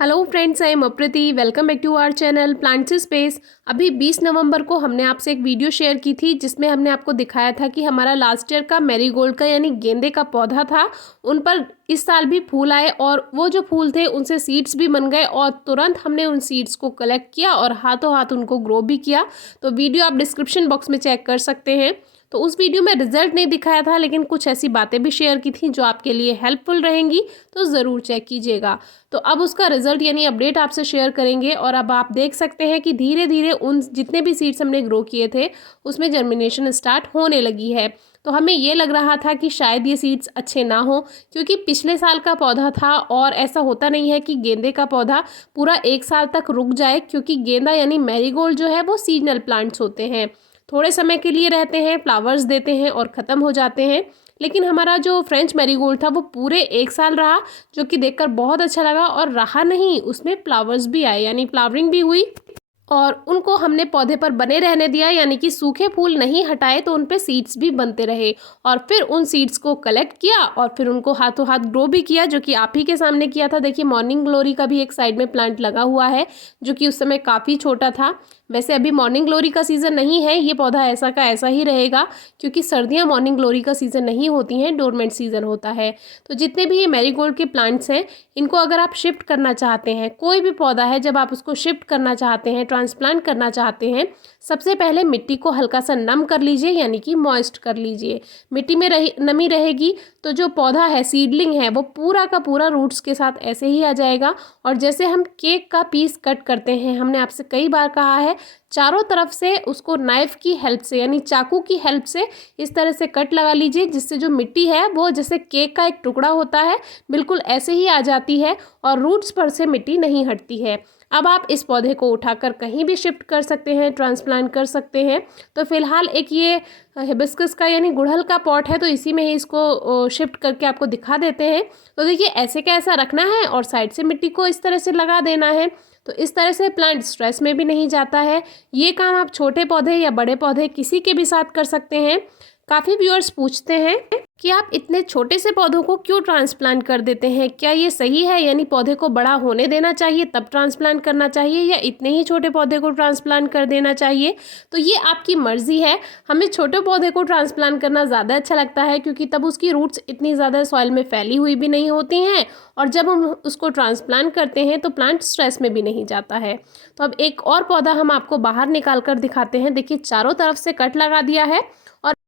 Hello friends, I am Aprati. Welcome back to our channel plants space. अभी 20 नवंबर को हमने आपसे एक वीडियो शेयर की थी जिसमें हमने आपको दिखाया था कि हमारा लास्ट ईयर का मैरीगोल्ड का यानी गेंदे का पौधा था, उन पर इस साल भी फूल आए और वो जो फूल थे उनसे सीड्स भी बन गए और तुरंत हमने उन सीड्स को कलेक्ट किया और हाथों हाथ उनको ग्रो भी किया। तो वीडियो आप डिस्क्रिप्शन बॉक्स में चेक कर सकते हैं। तो उस वीडियो में रिजल्ट नहीं दिखाया था, लेकिन कुछ ऐसी बातें भी शेयर की थी जो आपके लिए हेल्पफुल रहेंगी, तो ज़रूर चेक कीजिएगा। तो अब उसका रिजल्ट यानी अपडेट आपसे शेयर करेंगे और अब आप देख सकते हैं कि धीरे धीरे उन जितने भी सीड्स हमने ग्रो किए थे उसमें जर्मिनेशन स्टार्ट होने लगी है। तो हमें ये लग रहा था कि शायद ये सीड्स अच्छे ना हो, क्योंकि पिछले साल का पौधा था और ऐसा होता नहीं है कि गेंदे का पौधा पूरा 1 साल तक रुक जाए, क्योंकि गेंदा यानी मैरीगोल्ड जो है वो सीजनल प्लांट्स होते हैं, थोड़े समय के लिए रहते हैं, फ्लावर्स देते हैं और ख़त्म हो जाते हैं। लेकिन हमारा जो फ्रेंच मैरीगोल्ड था वो पूरे 1 साल रहा, जो कि देखकर बहुत अच्छा लगा। और रहा नहीं, उसमें फ्लावर्स भी आए यानी फ्लावरिंग भी हुई और उनको हमने पौधे पर बने रहने दिया, यानी कि सूखे फूल नहीं हटाए, तो उन पे सीड्स भी बनते रहे। और फिर उन सीड्स को कलेक्ट किया और फिर उनको हाथों हाथ ग्रो भी किया, जो कि आप ही के सामने किया था। देखिए, मॉर्निंग ग्लोरी का भी एक साइड में प्लांट लगा हुआ है जो कि उस समय काफ़ी छोटा था। वैसे अभी मॉर्निंग ग्लोरी का सीज़न नहीं है, ये पौधा ऐसा का ऐसा ही रहेगा, क्योंकि सर्दियाँ मॉर्निंग ग्लोरी का सीज़न नहीं होती हैं, डोरमेंट सीज़न होता है। तो जितने भी ये मैरीगोल्ड के प्लांट्स हैं, इनको अगर आप शिफ्ट करना चाहते हैं, कोई भी पौधा है जब आप उसको शिफ्ट करना चाहते हैं, ट्रांसप्लांट करना चाहते हैं, सबसे पहले मिट्टी को हल्का सा नम कर लीजिए, यानी कि मॉइस्ट कर लीजिए। मिट्टी में नमी रहेगी तो जो पौधा है, सीडलिंग है, वो पूरा का पूरा रूट्स के साथ ऐसे ही आ जाएगा। और जैसे हम केक का पीस कट करते हैं, हमने आपसे कई बार कहा है, चारों तरफ से उसको नाइफ की हेल्प से यानी चाकू की हेल्प से इस तरह से कट लगा लीजिए, जिससे जो मिट्टी है वो जैसे केक का एक टुकड़ा होता है, बिल्कुल ऐसे ही आ जाती है और रूट्स पर से मिट्टी नहीं हटती है। अब आप इस पौधे को उठाकर कहीं भी शिफ्ट कर सकते हैं, ट्रांसप्लांट कर सकते हैं। तो फिलहाल एक ये हिबिस्कस का यानी गुड़हल का पॉट है, तो इसी में ही इसको शिफ्ट करके आपको दिखा देते हैं। तो देखिए, ऐसे का ऐसा रखना है और साइड से मिट्टी को इस तरह से लगा देना है। तो इस तरह से प्लांट स्ट्रेस में भी नहीं जाता है। ये काम आप छोटे पौधे या बड़े पौधे किसी के भी साथ कर सकते हैं। काफ़ी व्यूअर्स पूछते हैं कि आप इतने छोटे से पौधों को क्यों ट्रांसप्लांट कर देते हैं, क्या ये सही है, यानी पौधे को बड़ा होने देना चाहिए तब ट्रांसप्लांट करना चाहिए या इतने ही छोटे पौधे को ट्रांसप्लांट कर देना चाहिए। तो ये आपकी मर्ज़ी है। हमें छोटे पौधे को ट्रांसप्लांट करना ज़्यादा अच्छा लगता है, क्योंकि तब उसकी रूट्स इतनी ज़्यादा सॉइल में फैली हुई भी नहीं होती हैं और जब हम उसको ट्रांसप्लांट करते हैं तो प्लांट स्ट्रेस में भी नहीं जाता है। तो अब एक और पौधा हम आपको बाहर निकाल कर दिखाते हैं। देखिए, चारों तरफ से कट लगा दिया है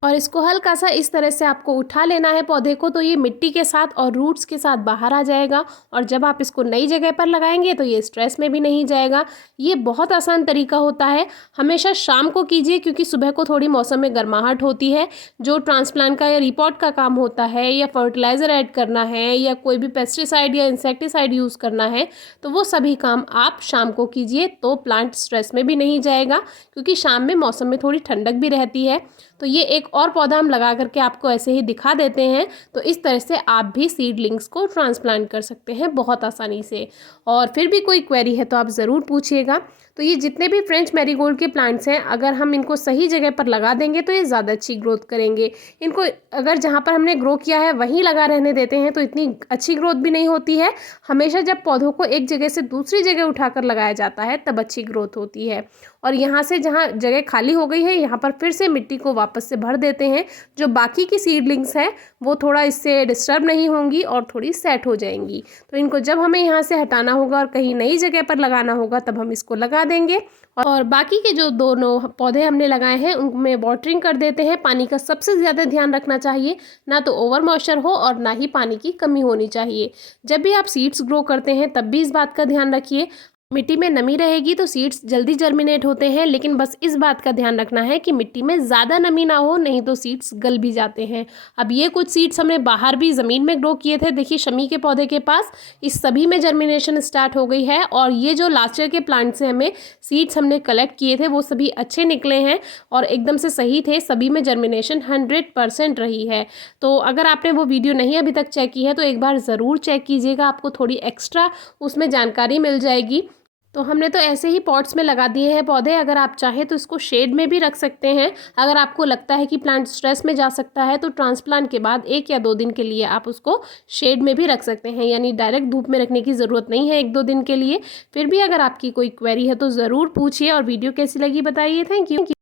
और इसको हल्का सा इस तरह से आपको उठा लेना है पौधे को, तो ये मिट्टी के साथ और रूट्स के साथ बाहर आ जाएगा। और जब आप इसको नई जगह पर लगाएंगे तो ये स्ट्रेस में भी नहीं जाएगा। ये बहुत आसान तरीका होता है। हमेशा शाम को कीजिए, क्योंकि सुबह को थोड़ी मौसम में गर्माहट होती है। जो ट्रांसप्लांट का या रिपोर्ट का काम होता है या फर्टिलाइज़र ऐड करना है या कोई भी पेस्टिसाइड या इंसेक्टिसाइड यूज़ करना है, तो वो सभी काम आप शाम को कीजिए, तो प्लांट स्ट्रेस में भी नहीं जाएगा, क्योंकि शाम में मौसम में थोड़ी ठंडक भी रहती है। तो ये एक और पौधा हम लगा करके आपको ऐसे ही दिखा देते हैं। तो इस तरह से आप भी सीडलिंग्स को ट्रांसप्लांट कर सकते हैं बहुत आसानी से। और फिर भी कोई क्वेरी है तो आप ज़रूर पूछिएगा। तो ये जितने भी फ्रेंच मैरीगोल्ड के प्लांट्स हैं, अगर हम इनको सही जगह पर लगा देंगे तो ये ज़्यादा अच्छी ग्रोथ करेंगे। इनको अगर जहाँ पर हमने ग्रो किया है वहीं लगा रहने देते हैं तो इतनी अच्छी ग्रोथ भी नहीं होती है। हमेशा जब पौधों को एक जगह से दूसरी जगह उठाकर लगाया जाता है तब अच्छी ग्रोथ होती है। और यहाँ से जहाँ जगह खाली हो गई है, यहाँ पर फिर से मिट्टी को वापस से भर देते हैं। जो बाकी की सीडलिंग्स हैं वो थोड़ा इससे डिस्टर्ब नहीं होंगी और थोड़ी सेट हो जाएंगी। तो इनको जब हमें यहाँ से हटाना होगा और कहीं नई जगह पर लगाना होगा तब हम इसको लगा देंगे। और बाकी के जो दोनों पौधे हमने लगाए हैं उनमें वाटरिंग कर देते हैं। पानी का सबसे ज़्यादा ध्यान रखना चाहिए, ना तो ओवर मॉइस्चर हो और ना ही पानी की कमी होनी चाहिए। जब भी आप सीड्स ग्रो करते हैं तब भी इस बात का ध्यान रखिए। मिट्टी में नमी रहेगी तो सीड्स जल्दी जर्मिनेट होते हैं, लेकिन बस इस बात का ध्यान रखना है कि मिट्टी में ज़्यादा नमी ना हो, नहीं तो सीड्स गल भी जाते हैं। अब ये कुछ सीड्स हमने बाहर भी ज़मीन में ग्रो किए थे। देखिए, शमी के पौधे के पास इस सभी में जर्मिनेशन स्टार्ट हो गई है। और ये जो लास्ट ईयर के प्लांट से हमें सीड्स हमने कलेक्ट किए थे वो सभी अच्छे निकले हैं और एकदम से सही थे। सभी में जर्मिनेशन 100% रही है। तो अगर आपने वो वीडियो नहीं अभी तक चेक की है तो एक बार ज़रूर चेक कीजिएगा, आपको थोड़ी एक्स्ट्रा उसमें जानकारी मिल जाएगी। तो हमने तो ऐसे ही पॉट्स में लगा दिए हैं पौधे। अगर आप चाहें तो इसको शेड में भी रख सकते हैं। अगर आपको लगता है कि प्लांट स्ट्रेस में जा सकता है तो ट्रांसप्लांट के बाद 1 या 2 दिन के लिए आप उसको शेड में भी रख सकते हैं, यानी डायरेक्ट धूप में रखने की ज़रूरत नहीं है 1-2 दिन के लिए। फिर भी अगर आपकी कोई क्वेरी है तो ज़रूर पूछिए और वीडियो कैसी लगी बताइए। Thank you.